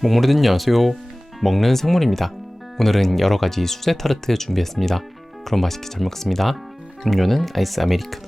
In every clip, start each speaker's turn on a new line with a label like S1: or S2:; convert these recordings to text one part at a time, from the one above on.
S1: 먹물이들 안녕하세요. 먹는 생물입니다. 오늘은 여러 가지 수제 타르트 준비했습니다. 그럼 맛있게 잘 먹겠습니다. 음료는 아이스 아메리카노.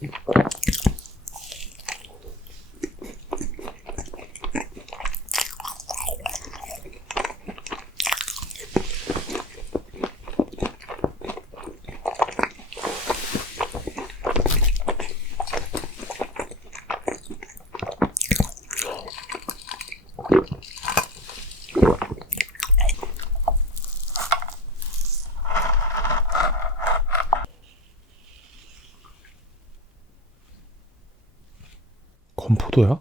S1: Thank you. 포도야?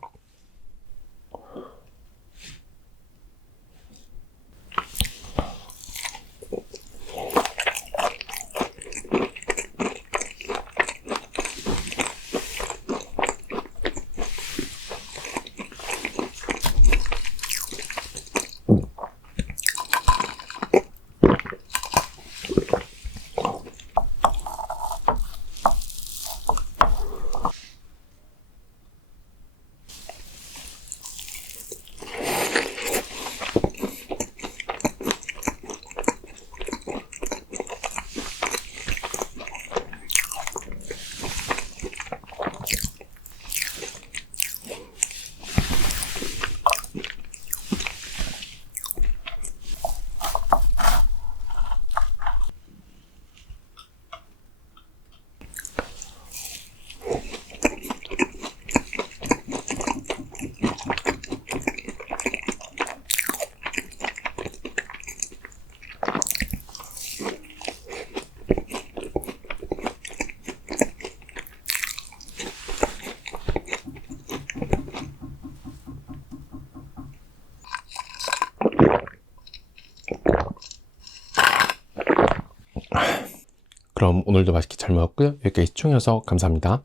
S1: 그럼 오늘도 맛있게 잘 먹었고요. 여기까지 시청해주셔서 감사합니다.